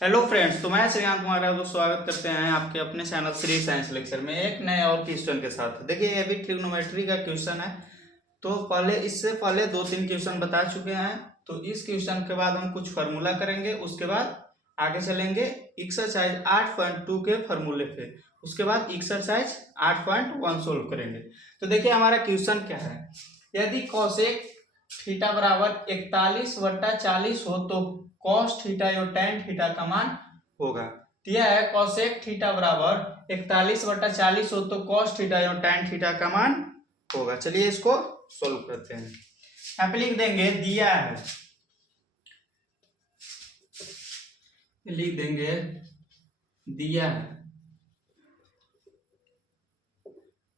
Hello friends, तो मैं श्रीकांत कुमार यादव स्वागत करते हैं आपके अपने चैनल श्री साइंस लेक्चर में एक नए और क्वेश्चन के साथ। देखिए ये भी ट्रिग्नोमेट्री का क्वेश्चन है। तो इससे पहले 2-3 क्वेश्चन बता चुके हैं। तो इस क्वेश्चन के बाद हम कुछ फार्मूला करेंगे, उसके बाद आगे चलेंगे एक्सरसाइज 8.2 के फार्मूले पे, उसके बाद एक्सरसाइज 8.1 सोल्व करेंगे। तो देखिए हमारा क्वेश्चन क्या है। यदि कोसेक थीटा बराबर 41/40 हो तो कॉस थीटा और टेन थीटा का मान होगा। दिया है कोसेक थीटा बराबर 41/40 हो तो कॉस थीटा और टेन थीटा का मान होगा। चलिए इसको सोल्व करते हैं। यहाँ पे लिख देंगे दिया है, लिख देंगे दिया है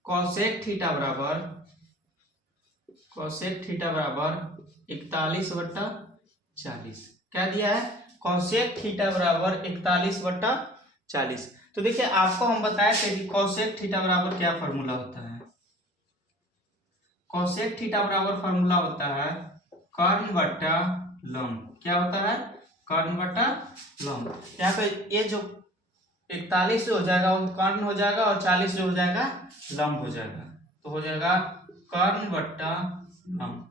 कोसेक थीटा बराबर 41/40। क्या दिया है? कोसेक थीटा बराबर 41/40। तो देखिए आपको हम बताए थे कि कोसेक थीटा बराबर क्या फॉर्मूला होता है। कोसेक थीटा बराबर फॉर्मूला होता है कर्ण बटा लंब। क्या होता है? कर्ण बटा लंब। यहाँ पे ये जो 41 जो हो जाएगा वो कर्ण हो जाएगा और 40 जो हो जाएगा लंब हो जाएगा। तो हो जाएगा कर्ण बटा लंब।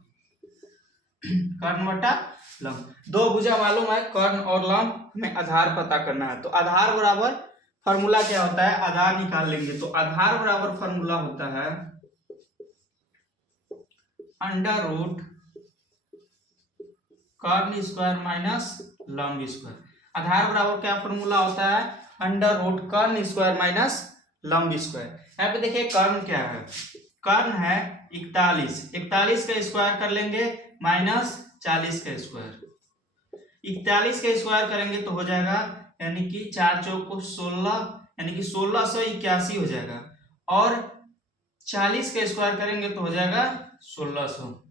कर्ण बटा लंब। दो भुजा मालूम है, कर्ण और लंब में आधार पता करना है। तो आधार बराबर फॉर्मूला क्या होता है, आधार निकाल लेंगे। तो आधार बराबर फॉर्मूला होता है अंडर रूट कर्ण स्क्वायर माइनस लंब स्क्वायर। आधार बराबर क्या फॉर्मूला होता है? अंडर रूट कर्ण स्क्वायर माइनस लंब स्क्वायर। यहाँ पे देखिए कर्ण क्या है, कर्ण है 41 का स्क्वायर कर लेंगे माइनस 40 का स्क्वायर। 41 का स्क्वायर करेंगे तो हो जाएगा यानी कि 4 चौक 16 यानी कि 1681 हो जाएगा। और 40 का स्क्वायर करेंगे तो हो जाएगा 1600।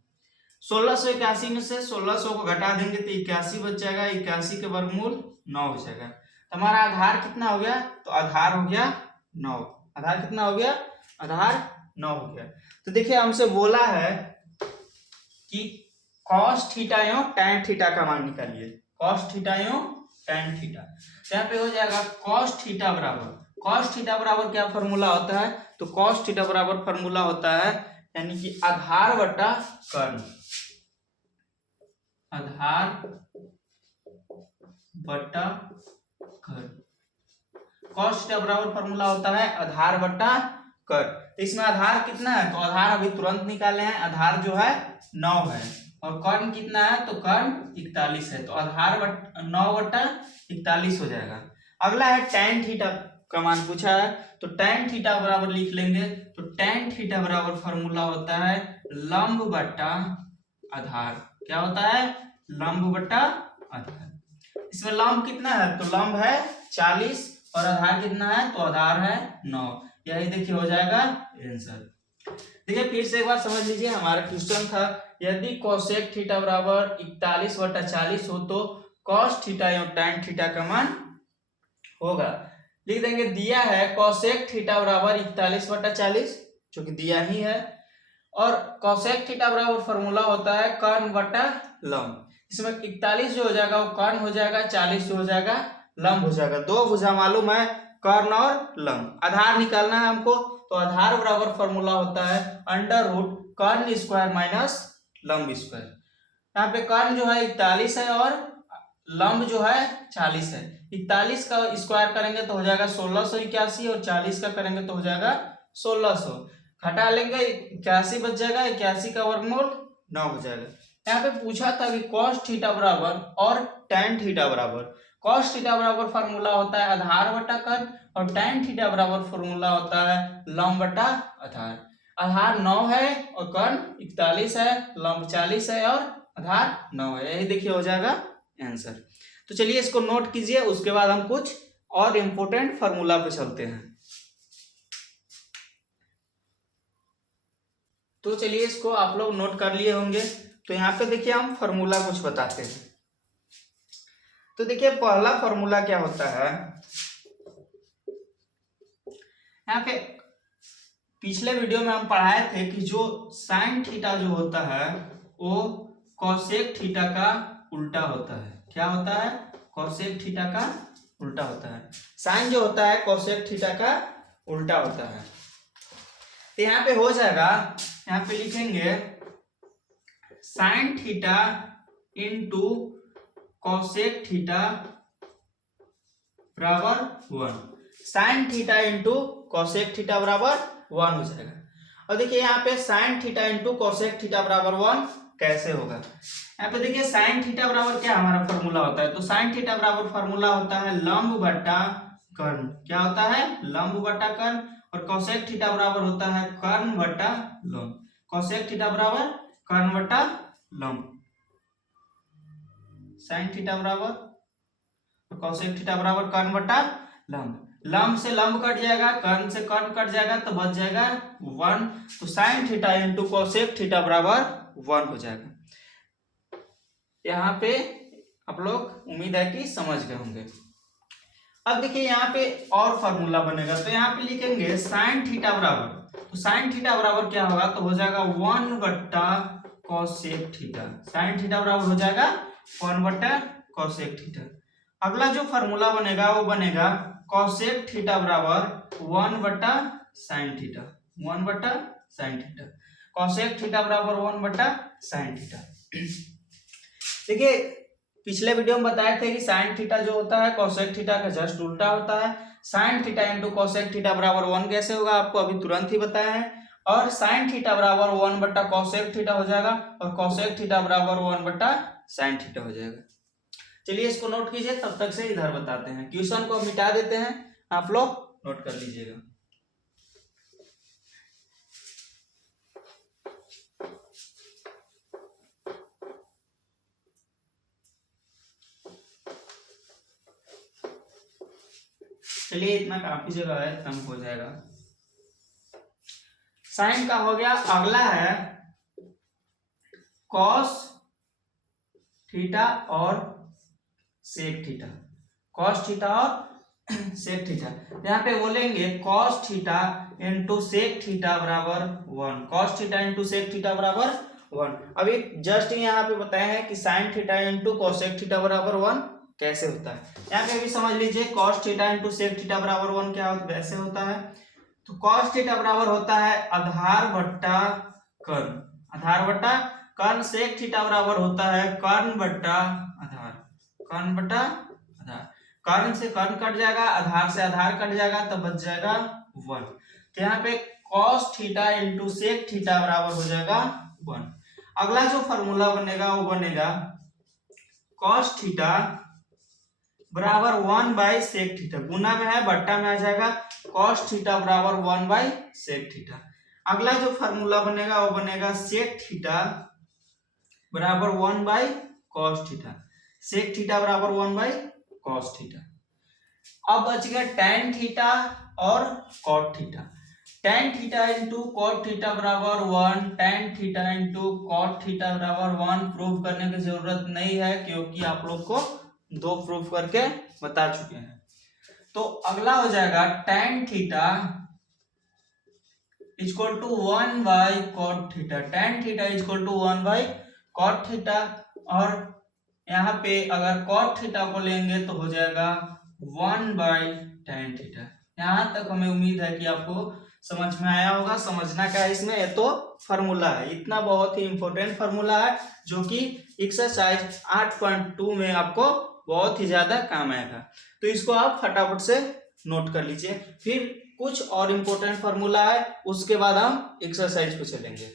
1681 में से 1600 को घटा देंगे तो 81 बच जाएगा। 81 के वर्गमूल 9 हो जाएगा। तो हमारा आधार कितना हो गया? तो आधार हो गया 9। आधार कितना हो गया? आधार 9 हो गया। तो देखिए हमसे बोला है कि कॉस थीटा एवं टैन थीटा का मान निकालिए। कॉस थीटा एवं टैन थीटा। यहाँ पे हो जाएगा कॉस थीटा बराबर क्या फॉर्मूला होता है? तो कॉस थीटा बराबर फॉर्मूला होता है यानी कि आधार बटा कर्ण। आधार बटा कर्ण। कॉस थीटा बराबर फॉर्मूला होता है आधार बटा कर्ण। इसमें आधार कितना है? तो आधार अभी तुरंत निकाले हैं। आधार जो है 9 है और कर्ण कितना है? तो कर्ण 41 है। तो आधार 9/41 हो जाएगा। अगला है टैन थीटा का मान पूछा है। तो टैन थीटा बराबर लिख लेंगे। तो टैन थीटा बराबर फॉर्मूला होता है लंब बटा आधार। क्या होता है? लंब बटा आधार। इसमें लंब कितना है? तो लंब है 40 और आधार कितना है? तो आधार है 9। यही देखिए हो जाएगा आंसर। देखिए फिर से एक बार समझ लीजिए, हमारा क्वेश्चन था यदि कोसेक थीटा बराबर 41/40 हो तो कॉस थीटा एवं टैन थीटा का मान होगा। लिख देंगे दिया है कोसेक थीटा बराबर 41/40 जो कि दिया ही है। और कोसेक थीटा बराबर फॉर्मूला होता है कर्ण बटा लंब। इसमें 41 जो हो जाएगा वो कर्ण हो जाएगा, 40 जो हो जाएगा लंब हो जाएगा। दो भुजा मालूम है, कर्ण और लंब। आधार निकालना है हमको। तो आधार बराबर फॉर्मूला होता है अंडर रूट कर्ण स्क्वायर माइनस लंब स्क्वायर। यहाँ पे कर्ण जो है 41 है और लंब जो है 40 है। 41 का स्क्वायर करेंगे तो हो जाएगा 1681 और 40 का करेंगे तो हो जाएगा 1600। घटा लेंगे 81 बच जाएगा। 81 का वर्गमूल 9 हो जाएगा। यहाँ पे पूछा था कि कॉस थीटा बराबर और टैन थीटा बराबर। कॉस थीटा बराबर फॉर्मूला होता है आधार बटा कर्ण और टैन थीटा बराबर फॉर्मूला होता है लंब बटा आधार। आधार 9 है और कर्ण 41 है, लंब 40 है और आधार 9 है। यही देखिए हो जाएगा आंसर। तो चलिए इसको नोट कीजिए, उसके बाद हम कुछ और इंपॉर्टेंट फार्मूला पे चलते हैं। तो चलिए इसको आप लोग नोट कर लिए होंगे। तो यहाँ पे देखिए हम फार्मूला कुछ बताते हैं। तो देखिए पहला फार्मूला क्या होता है, यहाँ पे पिछले वीडियो में हम पढ़ाए थे कि जो साइन थीटा जो होता है वो कोसेक थीटा का उल्टा होता है। क्या होता है? कोसेक थीटा का उल्टा होता है। साइन जो होता है कोसेक थीटा का उल्टा होता है। तो यहाँ पे हो जाएगा, यहाँ पे लिखेंगे sign theta into cosec theta बराबर 1। Sign theta into cosec theta बराबर 1 हो जाएगा। और देखिए यहाँ पे sign theta into cosec theta बराबर 1 कैसे होगा। यहाँ पे देखिए साइन थीटा बराबर क्या हमारा फॉर्मूला होता है, तो साइन थीटा बराबर फॉर्मूला होता है लंब बटा कर्ण। क्या होता है, लंब बटा कर्ण। और कोसेक थीटा बराबर होता है कर्ण बटा लंब। कोसेक थीटा बराबर कर्ण बटा लंब। साइन थीटा बराबर कोसेक थीटा बराबर कर्ण बटा लंब। लंब से लंब कट जाएगा, कर्ण से कर्ण कट जाएगा, तो बच जाएगा 1। तो sign theta into cosec theta बराबर 1 हो जाएगा। यहाँ पे आप लोग उम्मीद है कि समझ गए होंगे। अब देखिए यहाँ पे और फॉर्मूला बनेगा, तो यहाँ पे लिखेंगे साइन थीटा बराबर, तो साइन थीटा बराबर क्या होगा, तो हो जाएगा 1 बट्टा कोसेक थीटा। साइन थीटा बराबर हो जाएगा 1 बट्टा कोसेक थीटा। अगला जो फॉर्मूला बनेगा वो बनेगा कोसेक थीटा बराबर 1 बट्टा साइन थीटा। 1 बट्टा साइन थीटा। कोसेक थीटा बराबर 1 बट्टा साइन थीटा। देखिए पिछले वीडियो में बताए थे कि साइन थीटा जो होता है कोसेक थीटा का जस्ट उल्टा होता है। Sign theta into cosec theta बराबर 1 कैसे होगा, आपको अभी तुरंत ही बताया है। और साइन थीटा बराबर 1 बट्टा कोसेक थीटा हो जाएगा, और कोसेक थीटा बराबर 1 बट्टा साइन थीटा हो जाएगा। चलिए इसको नोट कीजिए, तब तक से इधर बताते हैं। क्वेश्चन को मिटा देते हैं, आप लोग नोट कर लीजिएगा। चलिए इतना काफी जगह है, कम हो जाएगा। साइन का हो गया। अगला है कॉस थीटा और सेक थीटा। कॉस थीटा और सेक थीटा। यहाँ पे बोलेंगे cos theta into sec theta बराबर 1। Cos theta into sec theta बराबर 1। अभी जस्ट यहाँ पे बताया है कि sine theta into cosec theta बराबर 1 कैसे होता है। यहाँ पे भी समझ लीजिए cos theta into sec theta बराबर 1 क्या होता है, वैसे होता है। तो कॉस थीटा बराबर होता है आधार बट्टा कर्ण। आधार बट्टा कर्ण। सेक थीटा बराबर होता है कर्ण बट्टा आधार। कर्ण बट्टा आधार। कर्ण से कर्ण कट जाएगा, आधार से आधार कट जाएगा, तो बच जाएगा 1। तो यहाँ पे cos theta into sec theta बराबर हो जाएगा 1। अगला जो फॉर्मूला बनेगा वो बनेगा कॉस थीटा बराबर 1 बाई सेक थीटा। गुना में है, बट्टा में आ जाएगा। कॉस थीटा बराबर 1 बाई सेक थीटा। अगला जो फॉर्मूला बनेगा वो बनेगा सेक थीटा बराबर 1 by cos theta. Sec theta बराबर 1 बाई कॉस थीटा। अब बच गया tan थीटा और cot theta. tan theta into cot theta बराबर 1। tan theta into cot theta बराबर 1 प्रूफ करने की जरूरत नहीं है, क्योंकि आप लोग को 2 प्रूफ करके बता चुके हैं। तो अगला हो जाएगा tan theta equal to 1 by cot theta. tan theta equal to 1 by cot theta. और यहाँ पे अगर cot थीटा को लेंगे तो हो जाएगा 1 बाई tan थीटा। यहाँ तक हमें उम्मीद है कि आपको समझ में आया होगा। समझना क्या है इसमें, ये तो फार्मूला है। इतना बहुत ही इंपॉर्टेंट फार्मूला है जो कि एक्सरसाइज 8.2 में आपको बहुत ही ज्यादा काम आएगा। तो इसको आप फटाफट से नोट कर लीजिए। फिर कुछ और इंपॉर्टेंट फार्मूला है, उसके बाद हम एक्सरसाइज पे चलेंगे।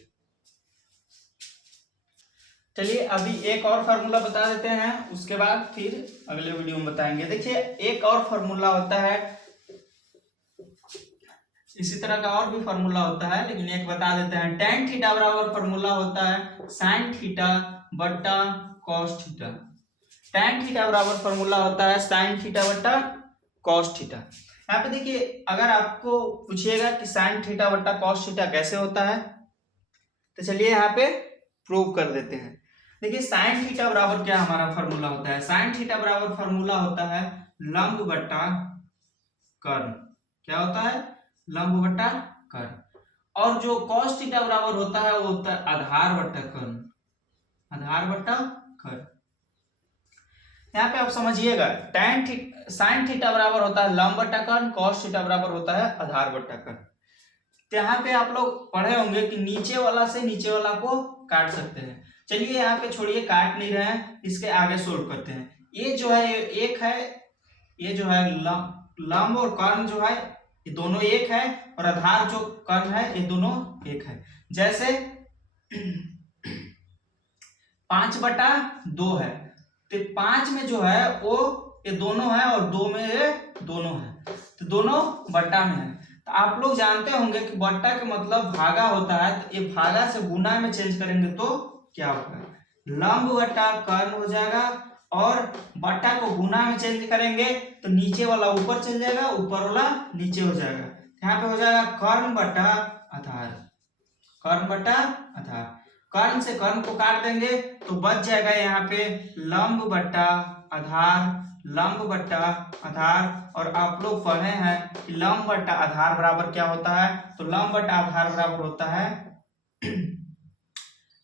चलिए अभी एक और फार्मूला बता देते हैं, उसके बाद फिर अगले वीडियो में बताएंगे। देखिए एक और फार्मूला होता है, इसी तरह का और भी फार्मूला होता है, लेकिन एक बता देते हैं। tan थीटा बराबर फार्मूला होता है sin थीटा बट्टा cos थीटा। tan थीटा बराबर फार्मूला होता है sin थीटा बट्टा cos थीटा। यहाँ पे देखिए अगर आपको पूछिएगा कि sin थीटा बट्टा cos थीटा कैसे होता है, तो चलिए यहाँ पे प्रूव कर देते हैं। देखिए sin थीटा बराबर क्या हमारा फार्मूला होता है, sin थीटा बराबर फार्मूला होता है लंब बट्टा कर्ण। क्या होता है, लंब बट्टा कर्ण। और जो cos थीटा बराबर होता है वो होता है आधार बट्टा कर्ण। आधार बट्टा कर्ण। यहाँ पे आप समझिएगा साइन थीटा बराबर होता है लंब बटा कर्ण, कॉस थीटा बराबर होता है आधार बटा कर्ण। तो यहाँ पे आप लोग पढ़े होंगे कि नीचे वाला से नीचे वाला को काट सकते हैं। चलिए यहाँ पे छोड़िए, काट नहीं रहे हैं, इसके आगे सोल्व करते हैं। ये जो है एक है, ये जो है लंब और कर्ण जो है ये दोनों एक है, और आधार जो कर्ण है ये दोनों एक है। जैसे 5/2 है, तो 5 में जो है वो ये दोनों है और 2 में ये दोनों है, तो दोनों बट्टा में है। तो आप लोग जानते होंगे कि बट्टा के मतलब भागा होता है, तो ये भागा से गुना में चेंज करेंगे तो क्या होगा, लंब बट्टा कर्ण हो जाएगा, और बट्टा को गुना में चेंज करेंगे तो नीचे वाला ऊपर चल जाएगा, ऊपर वाला नीचे हो जाएगा। यहाँ पे हो जाएगा कर्ण बट्टा आधार, कर्ण बट्टा आधार। कर्ण से कर्ण को काट देंगे तो बच जाएगा यहाँ पे लंब बट्टा आधार, लंब बट्टा आधार। और आप लोग पढ़े हैं कि लंब बट्टा आधार बराबर क्या होता है, तो लंब बट्टा आधार बराबर होता है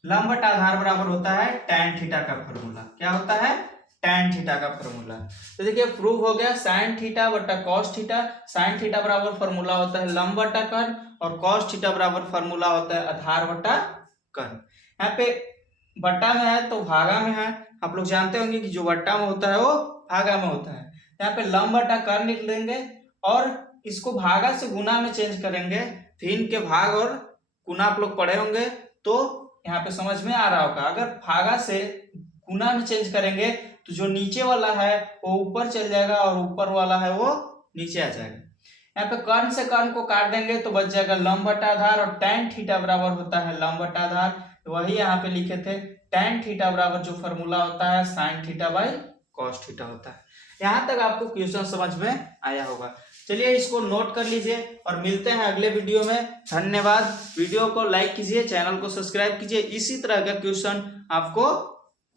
लंब बट्टा आधार बराबर होता है tan थीटा का फॉर्मूला। क्या होता है, tan थीटा का फॉर्मूला। तो देखिए प्रूव हो गया, sin थीटा बट्टा cos थीटा। sin थीटा बराबर फॉर्मूला होता है लंब बट्टा कर्ण, और cos थीटा बराबर फॉर्मूला होता है आधार बट्टा कर्ण। यहाँ पे बट्टा में है तो भागा में है, आप लोग जानते होंगे कि जो बट्टा में होता है वो भागा में होता है। यहाँ पे लंब बट्टा कर्ण लिख लेंगे और इसको भागा से गुना में चेंज करेंगे। फिर इनके भाग और गुना आप लोग पढ़े होंगे तो यहाँ पे समझ में आ रहा होगा। अगर भागा से गुना में चेंज करेंगे तो जो नीचे वाला है वो ऊपर चल जाएगा और ऊपर वाला है वो नीचे आ जाएगा। यहाँ पे कर्ण से कर्ण को काट देंगे तो बच जाएगा लंब बट्टा आधार, और tan थीटा बराबर होता है लंब बट्टा आधार। वही यहाँ पे लिखे थे, tan थीटा बराबर जो फॉर्मूला होता है sin theta by cos theta होता है। यहाँ तक आपको क्वेश्चन समझ में आया होगा। चलिए इसको नोट कर लीजिए और मिलते हैं अगले वीडियो में। धन्यवाद। वीडियो को लाइक कीजिए, चैनल को सब्सक्राइब कीजिए, इसी तरह का क्वेश्चन आपको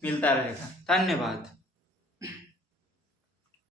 मिलता रहेगा। धन्यवाद।